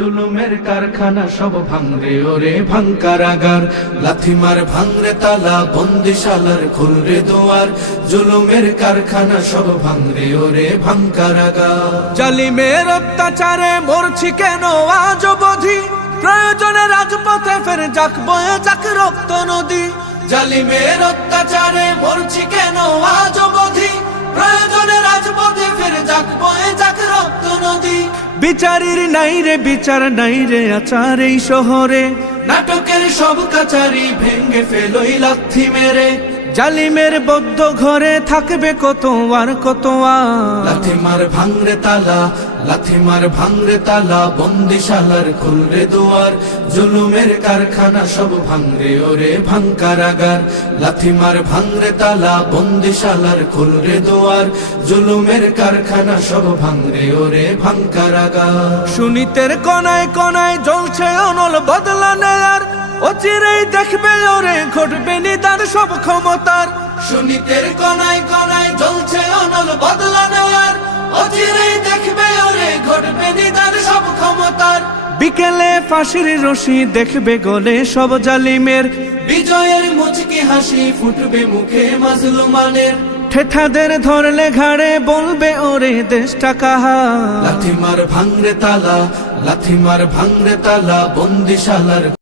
জুলুমের কারখানা সব ভাঙরে ওরে ভাঙ কারাগার, লাথি মার ভাঙরে তালা বন্দিশালার খুলরে দুয়ার, জুলুমের কারখানা সব ভাঙরে ওরে ভাঙ কারাগার। জালিমের অত্যাচারে মরছি কেন আজ অবধি, প্রয়োজনে রাজপথে ফের যাক বয়ে যাক রক্ত নদী। জালিমের অত্যাচারে মরছি কেন আজ অবধি, প্রয়োজনে রাজপথে ফের যাক বয়ে যাক রক্ত নদী। বিচারের নাই রে বিচার নাই রে আচার এই শহরে, নাটকের সব কাচারি ভেঙ্গে ফেলোই লাথি মেরে, জালিমের বদ্ধ ঘরে থাকবে কত আর কত আর। লাথি মার ভাঙরে তালা, লাথি মার ভাঙরে তালা বন্দিশালার খুলরে দুয়ার, জুলুমের কারখানা সব ভাঙরে ওরে ভাঙ কারাগার, লাথি মার ভাঙরে তালা বন্দিশালার খুলরে দুয়ার, জুলুমের কারখানা সব ভাঙরে ওরে ভাঙ কারাগার। সুনীতের কনায় কনায় জ্বলছে অনল বদলা নেয়ার, অচিরেই দেখবে ওরে ঘটবে নিদান সব ক্ষমতার। সুনীতের কনায় কনায় জ্বলছে অনল বদলা নেওয়ার, অচিরেই দেখবে ওরে ঘটবে নিদান সব ক্ষমতার। বিকেলে ফাঁসির রশি দেখবে গলে সব জালিমের, বিজয়ের মুচকি হাসি ফুটবে মুখে মাজলুমানের, ঠেঠাদের ধরলে ঘাড়ে বলবে ওরে দেশটা কাহার। লাথি মার ভাঙরে তালা, লাথি মার ভাঙরে তালা বন্দিশালার